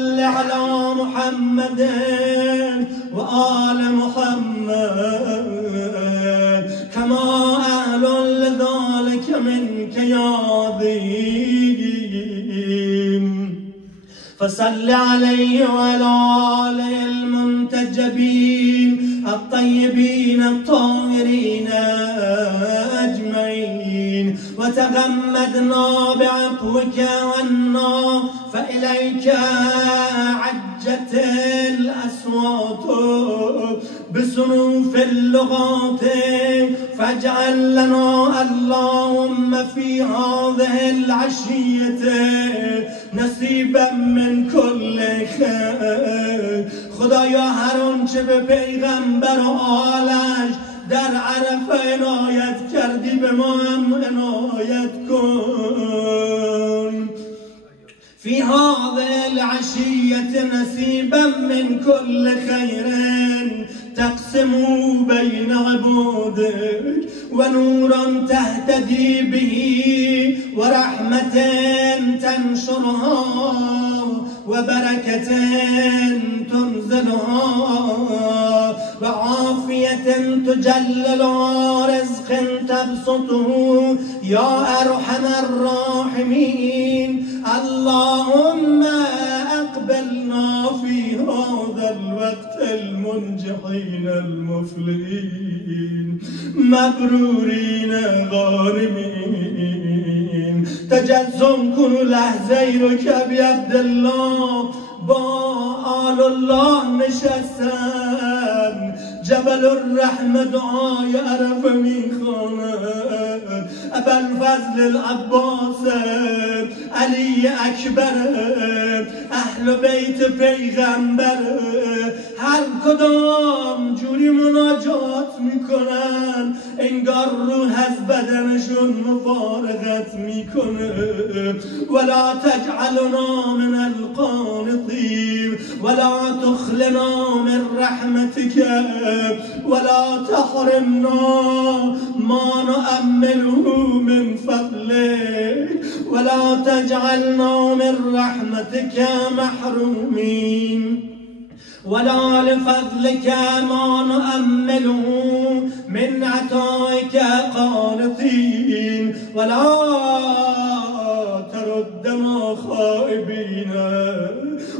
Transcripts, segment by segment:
على محمد وآل محمد كما أهل لذلك منك يا عظيم فصل عليه وعلى آله المنتجبين الطيبين الطاهرين أجمعين وتغمدنا بعفوك عنا فإليك عجت الأصوات بصنوف اللغات فاجعل لنا اللهم في هذه العشية نصيبا من كل خير. خدایا هر آنچه به پیغمبر و آلش در عرفه عنایت کردی به ما هم عنایت کن. في هذه العشية نصيبا من كل خير تقسم بين عبودك ونورا تهتدي به ورحمة تنشرها وبركة تنزلها وعافية تجللها رزق تبسطه يا أرحم الراحمين. اللهم أقبلنا في هذا الوقت المنجحين المفلحين مبرورين غانمين. تجسم کنو لحظه ای رو که بی عبدالله با آل الله نشستن جبل الرحمه دعای عرفه میخواند. ابوالفضل العباس علی اکبر اهل بیت پیغمبر هر کدام جوری مناجات میکنن انگار روح از بدنشون مفارقت میکنه. ولا تجعلنا من القانطين ولا تخلنا من رحمتك ولا تحرمنا ما نؤمله من فضلك ولا تجعلنا من رحمتك محرومين ولا لفضلك ما نؤمله من عطائك قانطين ولا تردنا خائبين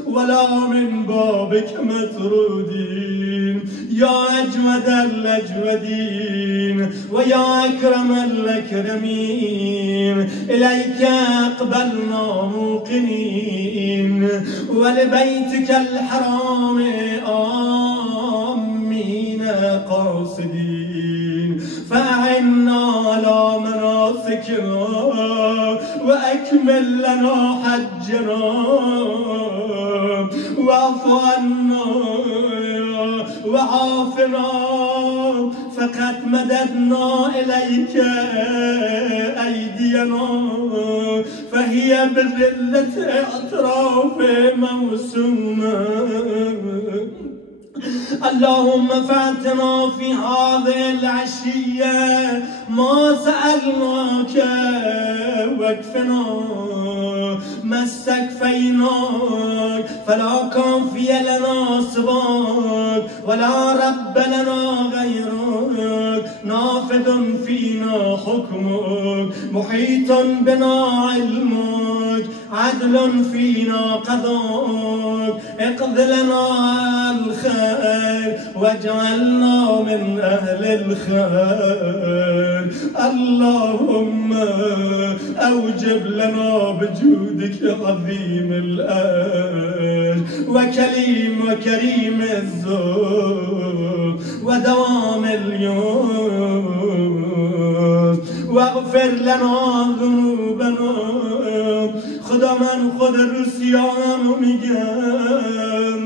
ولا من بابك مطرودين يا أجود الأجودين ويا أكرم الأكرمين. إليك أقبلنا موقنين ولبيتك الحرام آمين قاصدين. فأعنا على مناسكنا وأكمل لنا حجنا واعف عنا وعافنا فقد مددنا إليك أيدينا فهي بذلة اعتراف موسومة. اللهم فاتنا في هذه العشية ما سألناك واكفنا ما استكفيناك فلا كافي لنا سواك ولا رب لنا غيرك نافذ فينا حكمك محيط بنا علمك عدل فينا قضاءك اقض لنا الخير واجعلنا من أهل الخير. اللهم أوجب لنا بجودك عظيم الأجر وكريم الذوق ودوام اليوم واغفر لنا ذنوبنا. خدا من خود روسیانمو میگم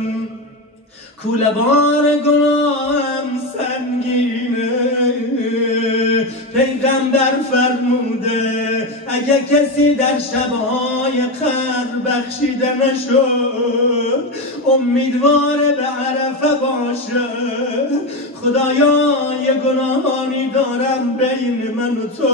کوله بار گناهم سنگینه. پیغمبر فرموده اگه کسی در شبهای قدر بخشیده نشد امیدوار به عرفه باشه. خدایا یه گناهانی دارم بین من و تو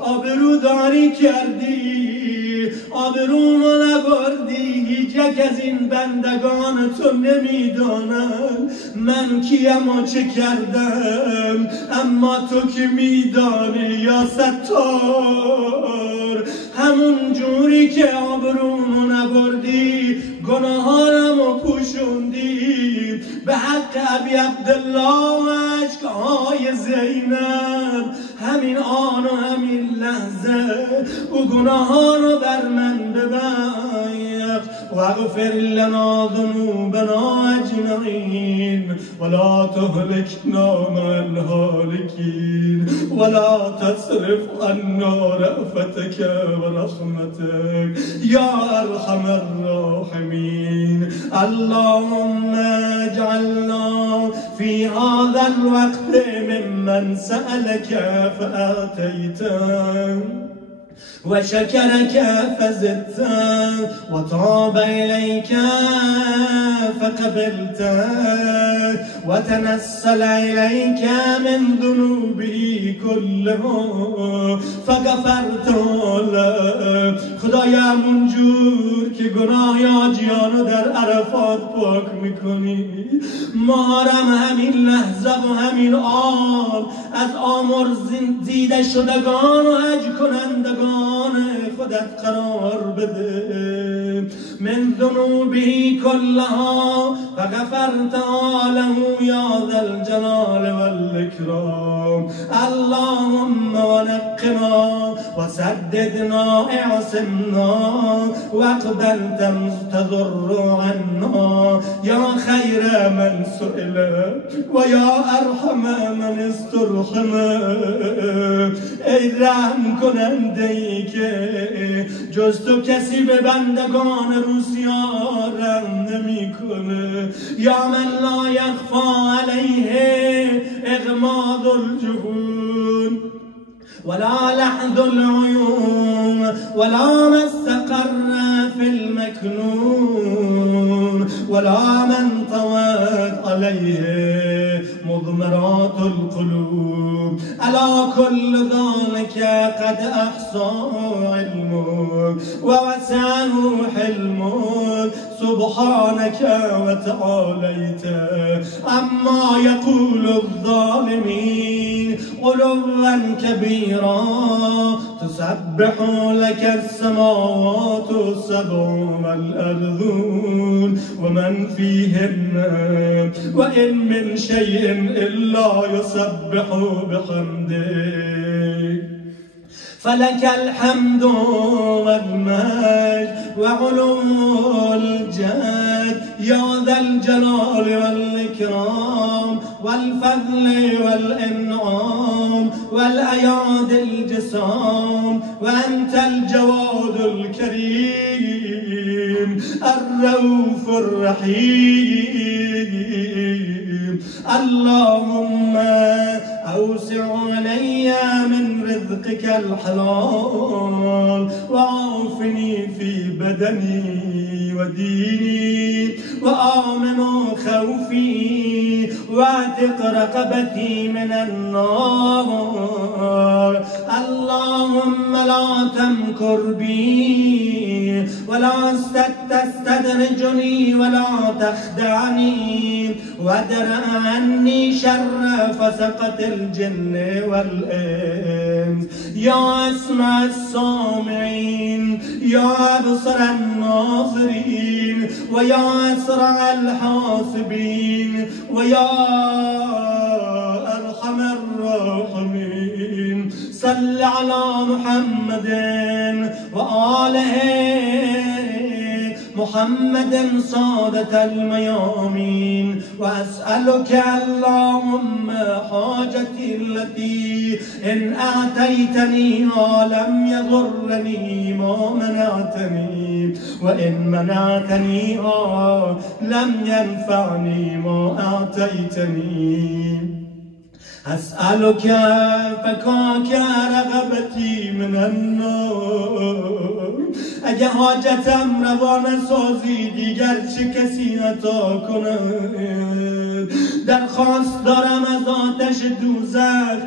آبرو داری کردی آبرومو نبردی، هیچ یک از این بندگان تو نمیدانم من کیم و چه کردم، اما تو که میدانی یا ستار. همون جوری که آبرومو نبردی گناهانمو پوشوندی، به حق ابی عبدالله و اشکهای زینب همین آن و همین لحظه او گناهانو بر من ببخش. واغفر لنا ذنوبنا اجمعین ولا تهلكنا مع الهالكين ولا تصرف عنا رأفتك ورحمتك يا أرحم الراحمين. اللهم اجعلنا في هذا الوقت ممن سألك فآتيته وشكرك فزدته وتاب إليك فقبلته وتنسل إليك من ذنوبه كله فغفرته له. خدایا همونجور که گناه حاجیانو در عرفات پاک میکنی، ما را همین لحظه و همین آن از آمر زیده شدگان و حج کنندگان خودت قرار بده. من ذنوبه كلها فغفرتها له يا ذا الجلال والإكرام. اللهم ونقنا وسددنا اعصمنا واقبل تضر عنا يا خير من سئل ويا أرحم من استرحم. ای رحم کننده ای که جز تو کسی به بندگان روسیان رحم نمی کنه. یا من لا یخفا علیه اغماض الجفون ولا لحظ العیون ولا ما استقر في المكنون ولا من طوت عليه مضمرات القلوب. ألا كل ذلك قد أحصى علمك ووسعه حلمك سبحانك وتعاليت عما يقول الظالمين علوا كبيرا. تسبح لك السماوات السبع والأرضون ومن فيهن وإن من شيء إلا يسبح بحمدك. فلك الحمد والمجد وعلو الجد يا ذا الجلال والإكرام والفضل والإنعام والأياد الجسام. وأنت الجواد الكريم الرؤوف الرحيم. اللهم أوسع علي من رزقك الحلال وعافني في بدني وديني وآمن خوفي واعتق رقبتي من النار. اللهم لا تمكر بي ولا تستدرجني ولا تخدعني وادرأ عني شر فسقة الجن والإنس. يا أسمع السامعين يا أبصر الناظرين ويا أسرع الحاسبين ويا أرحم الراحمين. صل على محمد وآله محمد سادة الميامين. وأسألك اللهم حاجتي التي إن أعطيتنيها لم يضرني ما منعتني وإن منعتنيها لم ينفعني ما أعطيتني. أسألك فكاك رغبتي من النار. اگه حاجتم روانه سازی دیگر چه کسی عطا کند. درخواست دارم از آتش دوزخ